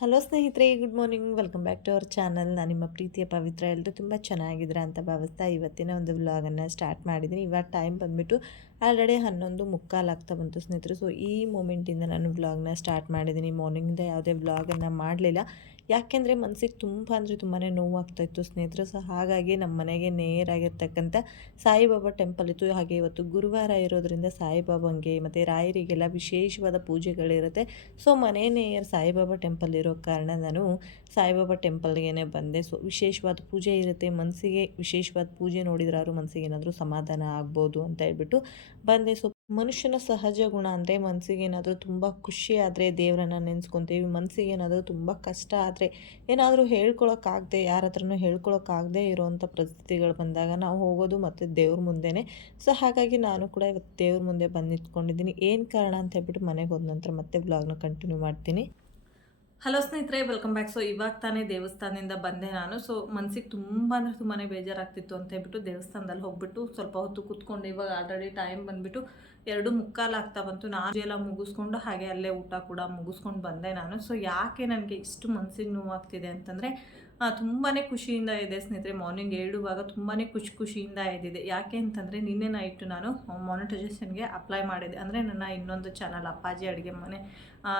Hello ಸ್ನೇಹಿತರೆ, good morning. Welcome back to our channel. ನಾನು ನಿಮ್ಮ ಪ್ರೀತಿಯ ಪವಿತ್ರ. ಎಲ್ಲರೂ ತುಂಬ ಚೆನ್ನಾಗಿದ್ದೀರಾ ಅಂತ ಭಾವಿಸ್ತಾ ಇವತ್ತಿನ ಒಂದು ವ್ಲಾಗನ್ನು ಸ್ಟಾರ್ಟ್ ಮಾಡಿದ್ದೀನಿ. ಇವಾಗ ಟೈಮ್ ಬಂದುಬಿಟ್ಟು ಆಲ್ರೆಡಿ ಹನ್ನೊಂದು ಮುಕ್ಕಾಲು ಆಗ್ತಾ ಬಂತು ಸ್ನೇಹಿತರು. ಸೊ ಈ ಮೂಮೆಂಟಿಂದ ನಾನು ವ್ಲಾಗ್ನ ಸ್ಟಾರ್ಟ್ ಮಾಡಿದ್ದೀನಿ ಮಾರ್ನಿಂಗಿಂದ ಯಾವುದೇ ವ್ಲಾಗನ್ನು ಮಾಡಲಿಲ್ಲ. ಯಾಕೆಂದರೆ ಮನಸ್ಸಿಗೆ ತುಂಬ ಅಂದರೆ ತುಂಬಾ ನೋವಾಗ್ತಾಯಿತ್ತು ಸ್ನೇಹಿತರು. ಸೊ ಹಾಗಾಗಿ ನಮ್ಮ ಮನೆಗೆ ನೇರಾಗಿರ್ತಕ್ಕಂಥ ಸಾಯಿಬಾಬಾ ಟೆಂಪಲ್ ಇತ್ತು. ಹಾಗೆ ಇವತ್ತು ಗುರುವಾರ ಇರೋದ್ರಿಂದ ಸಾಯಿಬಾಬಂಗೆ ಮತ್ತು ರಾಯರಿಗೆಲ್ಲ ವಿಶೇಷವಾದ ಪೂಜೆಗಳಿರುತ್ತೆ. ಸೊ ಮನೆ ನೇಯರ್ ಸಾಯಿಬಾಬಾ ಟೆಂಪಲ್ ಇರೋ ಕಾರಣ ನಾನು ಸಾಯಿಬಾಬಾ ಟೆಂಪಲ್ಗೆ ಬಂದೆ. ಸೊ ವಿಶೇಷವಾದ ಪೂಜೆ ಇರುತ್ತೆ. ಮನಸ್ಸಿಗೆ ವಿಶೇಷವಾದ ಪೂಜೆ ನೋಡಿದ್ರಾರು ಮನಸ್ಸಿಗೆ ಏನಾದರೂ ಸಮಾಧಾನ ಆಗ್ಬೋದು ಅಂತ ಹೇಳ್ಬಿಟ್ಟು ಬಂದೆ. ಸೊ, ಮನುಷ್ಯನ ಸಹಜ ಗುಣ ಅಂದರೆ ಮನಸ್ಸಿಗೆ ಏನಾದರೂ ತುಂಬ ಖುಷಿ ಆದರೆ ದೇವರನ್ನ ನೆನೆಸ್ಕೊತೀವಿ. ಮನಸ್ಸಿಗೆ ಏನಾದರೂ ತುಂಬ ಕಷ್ಟ ಆದರೆ ಏನಾದರೂ ಹೇಳ್ಕೊಳಕ್ಕಾಗದೆ, ಯಾರ ಹತ್ರನೂ ಹೇಳ್ಕೊಳೋಕ್ಕಾಗದೆ ಇರೋವಂಥ ಪರಿಸ್ಥಿತಿಗಳು ಬಂದಾಗ ನಾವು ಹೋಗೋದು ಮತ್ತು ದೇವ್ರ ಮುಂದೆನೇ. ಸೊ, ಹಾಗಾಗಿ ನಾನು ಕೂಡ ಇವತ್ತು ದೇವ್ರ ಮುಂದೆ ಬಂದು ನಿಂತ್ಕೊಂಡಿದ್ದೀನಿ ಏನು ಕಾರಣ ಅಂತ ಹೇಳ್ಬಿಟ್ಟು ಮನೆಗೆ ಹೋದ ನಂತರ ಮತ್ತೆ ವ್ಲಾಗ್ನ ಕಂಟಿನ್ಯೂ ಮಾಡ್ತೀನಿ. ಹಲೋ ಸ್ನೇಹಿತರೆ ವೆಲ್ಕಮ್ ಬ್ಯಾಕ್ ಸೊ ಇವಾಗ ತಾನೇ ದೇವಸ್ಥಾನದಿಂದ ಬಂದೆ ನಾನು. ಸೊ ಮನ್ಸಿಗೆ ತುಂಬ ಅಂದರೆ ತುಂಬಾ ಬೇಜಾರಾಗ್ತಿತ್ತು ಅಂತ ಹೇಳ್ಬಿಟ್ಟು ದೇವಸ್ಥಾನದಲ್ಲಿ ಹೋಗ್ಬಿಟ್ಟು ಸ್ವಲ್ಪ ಹೊತ್ತು ಕೂತ್ಕೊಂಡು. ಇವಾಗ ಆಲ್ರೆಡಿ ಟೈಮ್ ಬಂದುಬಿಟ್ಟು ಎರಡು ಮುಕ್ಕಾಲು ಆಗ್ತಾ ಬಂತು. ನಾನು ಎಲ್ಲ ಮುಗಿಸ್ಕೊಂಡು ಹಾಗೆ ಅಲ್ಲೇ ಊಟ ಕೂಡ ಮುಗಿಸ್ಕೊಂಡು ಬಂದೆ ನಾನು. ಸೊ ಯಾಕೆ ನನಗೆ ಇಷ್ಟು ಮನಸ್ಸಿಗೆ ನೋವಾಗ್ತಿದೆ ಅಂತಂದರೆ ತುಂಬಾ ಖುಷಿಯಿಂದ ಇದೆ ಸ್ನೇಹಿತರೆ. ಮಾರ್ನಿಂಗ್ ಹೇಳುವಾಗ ತುಂಬಾ ಖುಷಿ ಖುಷಿಯಿಂದ ಇದ್ದಿದೆ ಯಾಕೆ ಅಂತಂದರೆ, ನಿನ್ನೆ ನೈಟು ನಾನು ಮಾನಿಟೈಸೇಷನ್ಗೆ ಅಪ್ಲೈ ಮಾಡಿದೆ. ಅಂದರೆ ನನ್ನ ಇನ್ನೊಂದು ಚಾನಲ್ ಅಪ್ಪಾಜಿ ಅಡುಗೆ ಮನೆ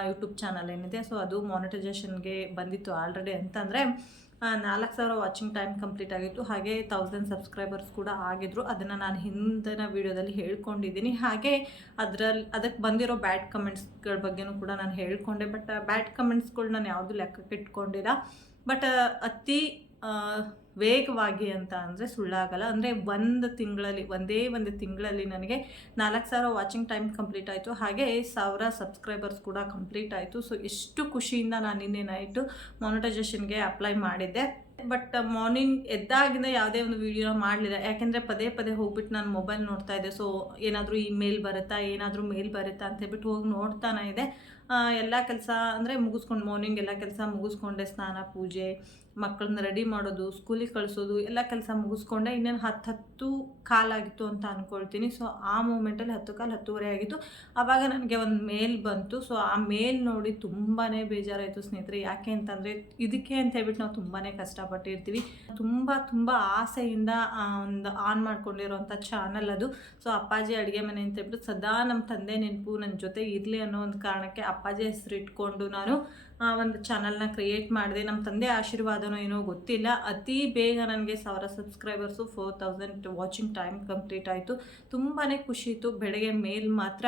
ಯೂಟ್ಯೂಬ್ ಚಾನಲ್ ಏನಿದೆ. ಸೊ ಅದು ಮಾನಿಟೈಸೇಷನ್ಗೆ ಬಂದಿತ್ತು ಆಲ್ರೆಡಿ ಅಂತಂದರೆ ನಾಲ್ಕು ಸಾವಿರ ವಾಚಿಂಗ್ ಟೈಮ್ ಕಂಪ್ಲೀಟ್ ಆಗಿತ್ತು. ಹಾಗೆ ತೌಸಂಡ್ ಸಬ್ಸ್ಕ್ರೈಬರ್ಸ್ ಕೂಡ ಆಗಿದ್ರು. ಅದನ್ನು ನಾನು ಹಿಂದಿನ ವೀಡಿಯೋದಲ್ಲಿ ಹೇಳ್ಕೊಂಡಿದ್ದೀನಿ. ಹಾಗೆ ಅದರಲ್ಲಿ ಅದಕ್ಕೆ ಬಂದಿರೋ ಬ್ಯಾಡ್ ಕಮೆಂಟ್ಸ್ಗಳ ಬಗ್ಗೆನೂ ಕೂಡ ನಾನು ಹೇಳ್ಕೊಂಡೆ. ಬಟ್ ಬ್ಯಾಡ್ ಕಮೆಂಟ್ಸ್ಗಳು ನಾನು ಯಾವುದು ಲೆಕ್ಕಕ್ಕೆ ಇಟ್ಕೊಂಡಿಲ್ಲ. ಬಟ್ ಅತಿ ವೇಗವಾಗಿ ಅಂತ ಅಂದರೆ ಸುಳ್ಳಾಗಲ್ಲ. ಅಂದರೆ ಒಂದು ತಿಂಗಳಲ್ಲಿ, ಒಂದೇ ಒಂದು ತಿಂಗಳಲ್ಲಿ ನನಗೆ ನಾಲ್ಕು ಸಾವಿರ ವಾಚಿಂಗ್ ಟೈಮ್ ಕಂಪ್ಲೀಟ್ ಆಯಿತು. ಹಾಗೆ ಸಾವಿರ ಸಬ್ಸ್ಕ್ರೈಬರ್ಸ್ ಕೂಡ ಕಂಪ್ಲೀಟ್ ಆಯಿತು. ಸೊ ಎಷ್ಟು ಖುಷಿಯಿಂದ ನಾನು ನಿನ್ನೆ ನೈಟು ಮಾನಿಟೈಸೇಷನ್ಗೆ ಅಪ್ಲೈ ಮಾಡಿದ್ದೆ. ಬಟ್ ಮಾರ್ನಿಂಗ್ ಎದ್ದಾಗಿಂದ ಯಾವುದೇ ಒಂದು ವೀಡಿಯೋ ಮಾಡಲಿಲ್ಲ. ಯಾಕೆಂದರೆ ಪದೇ ಪದೇ ಹೋಗ್ಬಿಟ್ಟು ನಾನು ಮೊಬೈಲ್ ನೋಡ್ತಾ ಇದ್ದೆ. ಸೊ ಏನಾದರೂ ಈ ಮೇಲ್ ಬರುತ್ತಾ, ಏನಾದರೂ ಮೇಲ್ ಬರುತ್ತಾ ಅಂತ ಹೇಳ್ಬಿಟ್ಟು ಹೋಗಿ ನೋಡ್ತಾನೆ ಇದೆ ಎಲ್ಲ ಕೆಲಸ ಅಂದರೆ ಮುಗಿಸ್ಕೊಂಡು ಮಾರ್ನಿಂಗ್ ಎಲ್ಲ ಕೆಲಸ ಮುಗಿಸ್ಕೊಂಡೆ. ಸ್ನಾನ, ಪೂಜೆ ಮಕ್ಕಳನ್ನ ರೆಡಿ ಮಾಡೋದು ಸ್ಕೂಲಿಗೆ ಕಳಿಸೋದು, ಎಲ್ಲ ಕೆಲಸ ಮುಗಿಸ್ಕೊಂಡೆ ಇನ್ನೇನು ಹತ್ತು ಹತ್ತು ಕಾಲಾಗಿತ್ತು ಅಂತ ಅಂದ್ಕೊಳ್ತೀನಿ ಸೊ ಆ ಮೂಮೆಂಟಲ್ಲಿ ಹತ್ತು ಕಾಲು ಹತ್ತುವರೆ ಆಗಿತ್ತು. ಆವಾಗ ನನಗೆ ಒಂದು ಮೇಲ್ ಬಂತು. ಸೊ ಆ ಮೇಲ್ ನೋಡಿ ತುಂಬಾ ಬೇಜಾರಾಯಿತು ಸ್ನೇಹಿತರೆ. ಯಾಕೆ ಅಂತಂದರೆ ಇದಕ್ಕೆ ಅಂತ ಹೇಳ್ಬಿಟ್ಟು ನಾವು ತುಂಬಾ ಕಷ್ಟಪಟ್ಟಿರ್ತೀವಿ. ತುಂಬ ತುಂಬ ಆಸೆಯಿಂದ ಒಂದು ಆನ್ ಮಾಡ್ಕೊಂಡಿರೋಂಥ ಚಾನಲ್ ಅದು. ಸೊ ಅಪ್ಪಾಜಿ ಅಡುಗೆ ಮನೆ ಅಂತ ಹೇಳ್ಬಿಟ್ಟು ಸದಾ ನಮ್ಮ ತಂದೆ ನೆನಪು ನನ್ನ ಜೊತೆ ಇರಲಿ ಅನ್ನೋ ಒಂದು ಕಾರಣಕ್ಕೆ ಅಪ್ಪಾಜಿ ಹೆಸರು ಇಟ್ಕೊಂಡು ನಾನು ಒಂದು ಚಾನಲ್ನ ಕ್ರಿಯೇಟ್ ಮಾಡಿದೆ ನಮ್ಮ ತಂದೆ ಆಶೀರ್ವಾದನೋ ಏನೋ ಗೊತ್ತಿಲ್ಲ. ಅತಿ ಬೇಗ ನನಗೆ ಸಾವಿರ subscribers four thousand watching time complete ಆಯಿತು. ತುಂಬಾ ಖುಷಿ ಇತ್ತು. ಬೆಳಗ್ಗೆ ಮೇಲ್ ಮಾತ್ರ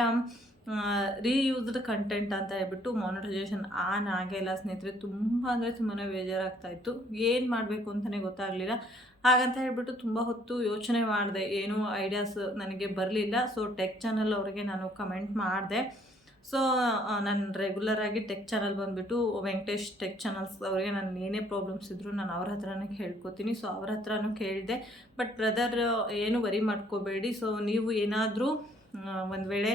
ರೀಯೂಸ್ಡ್ ಕಂಟೆಂಟ್ ಅಂತ ಹೇಳ್ಬಿಟ್ಟು ಮಾನಿಟೈಸೇಷನ್ ಆನ್ ಆಗಿಲ್ಲ ಸ್ನೇಹಿತರೆ. ತುಂಬ ಅಂದರೆ ತುಂಬಾ ಬೇಜಾರಾಗ್ತಾ ಇತ್ತು. ಏನು ಮಾಡಬೇಕು ಅಂತಲೇ ಗೊತ್ತಾಗಲಿಲ್ಲ. ಹಾಗಂತ ಹೇಳ್ಬಿಟ್ಟು ತುಂಬ ಹೊತ್ತು ಯೋಚನೆ ಮಾಡಿದೆ. ಏನೂ ಐಡಿಯಾಸ್ ನನಗೆ ಬರಲಿಲ್ಲ. ಸೊ ಟೆಕ್ ಚಾನಲ್ ಅವರಿಗೆ ನಾನು ಕಮೆಂಟ್ ಮಾಡಿದೆ. ಸೊ ನಾನು ರೆಗ್ಯುಲರಾಗಿ ಟೆಕ್ ಚಾನಲ್ ಬಂದುಬಿಟ್ಟು ವೆಂಕಟೇಶ್ ಟೆಕ್ ಚಾನಲ್ಸ್ ಅವರಿಗೆ ನಾನು ಏನೇ ಪ್ರಾಬ್ಲಮ್ಸ್ ಇದ್ದರೂ ನಾನು ಅವ್ರ ಹತ್ರನೇ ಕೇಳ್ಕೊತೀನಿ. ಸೊ ಅವ್ರ ಹತ್ರನೂ ಕೇಳಿದೆ. ಬಟ್ ಬ್ರದರ್ ಏನು ವರಿ ಮಾಡ್ಕೋಬೇಡಿ. ಸೊ ನೀವು ಏನಾದರೂ ಒಂದು ವೇಳೆ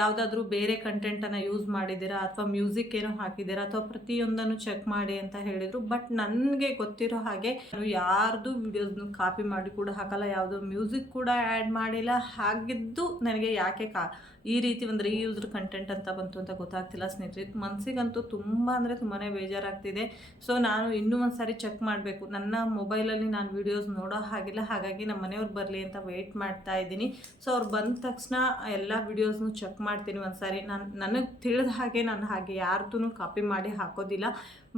ಯಾವುದಾದ್ರೂ ಬೇರೆ ಕಂಟೆಂಟನ್ನು ಯೂಸ್ ಮಾಡಿದ್ದೀರಾ? ಅಥವಾ ಮ್ಯೂಸಿಕ್ ಏನೋ ಹಾಕಿದ್ದೀರಾ? ಅಥವಾ ಪ್ರತಿಯೊಂದನ್ನು ಚೆಕ್ ಮಾಡಿ ಅಂತ ಹೇಳಿದರು. ಬಟ್ ನನಗೆ ಗೊತ್ತಿರೋ ಹಾಗೆ ನಾನು ಯಾರ್ದು ವಿಡಿಯೋಸ್ನ ಕಾಪಿ ಮಾಡಿ ಕೂಡ ಹಾಕಲ್ಲ. ಯಾವುದೋ ಮ್ಯೂಸಿಕ್ ಕೂಡ ಆ್ಯಡ್ ಮಾಡಿಲ್ಲ. ಹಾಗಿದ್ದು ನನಗೆ ಯಾಕೆ ಕಾ, ಈ ರೀತಿ ಒಂದು ರೀಯೂಸ್ಡ್ ಕಂಟೆಂಟ್ ಅಂತ ಬಂತು ಅಂತ ಗೊತ್ತಾಗ್ತಿಲ್ಲ ಸ್ನೇಹಿತರೆ. ಮನಸ್ಸಿಗಂತೂ ತುಂಬ ಅಂದರೆ ತುಂಬಾ ಬೇಜಾರಾಗ್ತಿದೆ. ಸೊ ನಾನು ಇನ್ನೂ ಒಂದು ಸಾರಿ ಚೆಕ್ ಮಾಡಬೇಕು. ನನ್ನ ಮೊಬೈಲಲ್ಲಿ ನಾನು ವೀಡಿಯೋಸ್ ನೋಡೋ ಹಾಗಿಲ್ಲ. ಹಾಗಾಗಿ ನಮ್ಮ ಮನೆಯವ್ರು ಬರಲಿ ಅಂತ ವೆಯ್ಟ್ ಮಾಡ್ತಾ ಇದ್ದೀನಿ. ಸೊ ಅವ್ರು ಬಂದ ತಕ್ಷಣ ಎಲ್ಲ ವೀಡಿಯೋಸ್ನು ಚೆಕ್ ಮಾಡ್ತೀನಿ ಒಂದು ಸಾರಿ ನಾನು, ನನಗೆ ತಿಳಿದ ಹಾಗೆ ನಾನು ಹಾಗೆ ಯಾರ್ದೂ ಕಾಪಿ ಮಾಡಿ ಹಾಕೋದಿಲ್ಲ.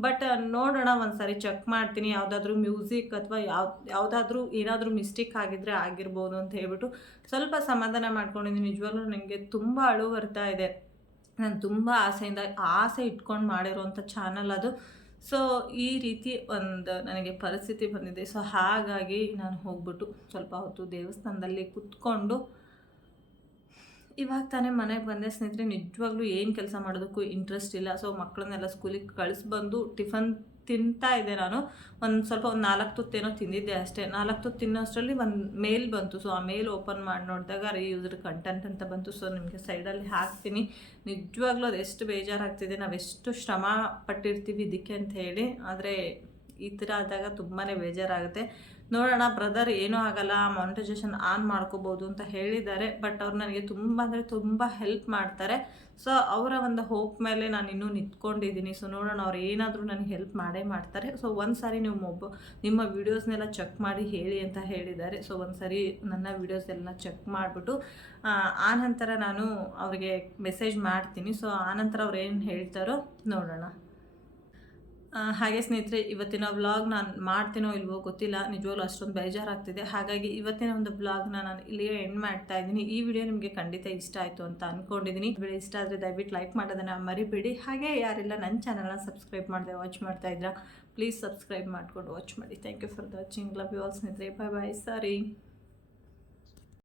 ಬಟ್ ನೋಡೋಣ ಒಂದು ಸಾರಿ ಚೆಕ್ ಮಾಡ್ತೀನಿ. ಯಾವುದಾದ್ರೂ ಮ್ಯೂಸಿಕ್ ಅಥವಾ ಯಾವ, ಯಾವುದಾದ್ರೂ ಏನಾದರೂ ಮಿಸ್ಟೇಕ್ ಆಗಿದ್ರೆ ಆಗಿರ್ಬೋದು ಅಂತ ಹೇಳ್ಬಿಟ್ಟು ಸ್ವಲ್ಪ ಸಮಾಧಾನ ಮಾಡ್ಕೊಂಡಿದ್ದೀನಿ ನಿಜವಾಗ್ಲೂ ನನಗೆ ತುಂಬ ಅಳು ಬರ್ತಾ ಇದೆ. ನಾನು ತುಂಬ ಆಸೆಯಿಂದ, ಆಸೆ ಇಟ್ಕೊಂಡು ಮಾಡಿರೋವಂಥ ಚಾನಲ್ ಅದು. ಸೊ ಈ ರೀತಿ ಒಂದು ನನಗೆ ಪರಿಸ್ಥಿತಿ ಬಂದಿದೆ. ಸೊ ಹಾಗಾಗಿ ನಾನು ಹೋಗ್ಬಿಟ್ಟು ಸ್ವಲ್ಪ ಹೊತ್ತು ದೇವಸ್ಥಾನದಲ್ಲಿ ಕುತ್ಕೊಂಡು ಇವಾಗ ತಾನೇ ಮನೆಗೆ ಬಂದೆ. ಸ್ನೇಹಿತರೆ, ನಿಜವಾಗ್ಲೂ ಏನು ಕೆಲಸ ಮಾಡೋದಕ್ಕೂ ಇಂಟ್ರೆಸ್ಟ್ ಇಲ್ಲ. ಸೊ ಮಕ್ಕಳನ್ನೆಲ್ಲ ಸ್ಕೂಲಿಗೆ ಕಳಿಸ್ಬಂದು ಟಿಫನ್ ತಿಂತಾ ಇದ್ದೆ ನಾನು. ಒಂದು ಸ್ವಲ್ಪ ಒಂದು ನಾಲ್ಕು ತುತ್ತೇನೋ ತಿಂದಿದ್ದೆ ಅಷ್ಟೇ. ನಾಲ್ಕು ತುತ್ತು ತಿನ್ನೋಷ್ಟರಲ್ಲಿ ಒಂದು ಮೇಲ್ ಬಂತು. ಸೊ ಆ ಮೇಲ್ ಓಪನ್ ಮಾಡಿ ನೋಡಿದಾಗ ರೀಯೂಸ್ಡ್ ಕಂಟೆಂಟ್ ಅಂತ ಬಂತು. ಸೊ ನಿಮಗೆ ಸೈಡಲ್ಲಿ ಹಾಕ್ತೀನಿ. ನಿಜವಾಗ್ಲೂ ಅದು ಎಷ್ಟು ಬೇಜಾರಾಗ್ತಿದೆ. ನಾವೆಷ್ಟು ಶ್ರಮ ಪಟ್ಟಿರ್ತೀವಿ ಇದಕ್ಕೆ ಅಂತ ಹೇಳಿ. ಆದರೆ ಈ ಥರ ಆದಾಗ ತುಂಬಾ ಬೇಜಾರಾಗುತ್ತೆ. ನೋಡೋಣ ಬ್ರದರ್ ಏನೂ ಆಗಲ್ಲ ಮಾನಿಟೈಸೇಷನ್ ಆನ್ ಮಾಡ್ಕೋಬೋದು ಅಂತ ಹೇಳಿದ್ದಾರೆ ಬಟ್ ಅವ್ರು ನನಗೆ ತುಂಬ ಅಂದರೆ ತುಂಬ ಹೆಲ್ಪ್ ಮಾಡ್ತಾರೆ. ಸೊ ಅವರ ಒಂದು ಹೋಪ್ ಮೇಲೆ ನಾನು ಇನ್ನೂ ನಿಂತ್ಕೊಂಡಿದ್ದೀನಿ. ಸೊ ನೋಡೋಣ ಅವ್ರು ಏನಾದರೂ ನನಗೆ ಹೆಲ್ಪ್ ಮಾಡೇ ಮಾಡ್ತಾರೆ. ಸೊ ಒಂದು ಸಾರಿ ನೀವು ಮೊಬ, ನಿಮ್ಮ ವೀಡಿಯೋಸ್ನೆಲ್ಲ ಚೆಕ್ ಮಾಡಿ ಹೇಳಿ ಅಂತ ಹೇಳಿದ್ದಾರೆ. ಸೊ ಒಂದು ಸಾರಿ ನನ್ನ ವೀಡಿಯೋಸ್ ಎಲ್ಲ ಚೆಕ್ ಮಾಡಿಬಿಟ್ಟು ಆನಂತರ ನಾನು ಅವರಿಗೆ ಮೆಸೇಜ್ ಮಾಡ್ತೀನಿ. ಸೊ ಆನಂತರ ಅವ್ರು ಏನು ಹೇಳ್ತಾರೋ ನೋಡೋಣ. ಹಾಗೆ ಸ್ನೇಹಿತರೆ, ಇವತ್ತಿನ ವ್ಲಾಗ್ ನಾನು ಮಾಡ್ತೀನೋ ಇಲ್ವೋ ಗೊತ್ತಿಲ್ಲ, ನಿಜವಾಗ್ಲೂ ಅಷ್ಟೊಂದು ಬೇಜಾರಾಗ್ತಿದೆ. ಹಾಗಾಗಿ ಇವತ್ತಿನ ಒಂದು ವ್ಲಾಗ್ನ ನಾನು ಇಲ್ಲಿಗೆ ಎಂಡ್ ಮಾಡ್ತಾ ಇದ್ದೀನಿ. ಈ ವಿಡಿಯೋ ನಿಮಗೆ ಖಂಡಿತ ಇಷ್ಟ ಆಯಿತು ಅಂತ ಅಂದ್ಕೊಂಡಿದ್ದೀನಿ ವಿಡಿಯೋ ಇಷ್ಟ ಆದರೆ ದಯವಿಟ್ಟು ಲೈಕ್ ಮಾಡೋದನ್ನು ಮರಿಬೇಡಿ. ಹಾಗೆ ಯಾರೆಲ್ಲ ನನ್ನ ಚಾನಲ್ನ ಸಬ್ಸ್ಕ್ರೈಬ್ ಮಾಡದೆ ವಾಚ್ ಮಾಡ್ತಾ ಇದ್ದೀರಾ ಪ್ಲೀಸ್ ಸಬ್ಸ್ಕ್ರೈಬ್ ಮಾಡಿಕೊಂಡು ವಾಚ್ ಮಾಡಿ. Thank you for the watching love you all ಸ್ನೇಹಿತರೆ. ಬಾಯ್ ಬಾಯ್ ಸಾರಿ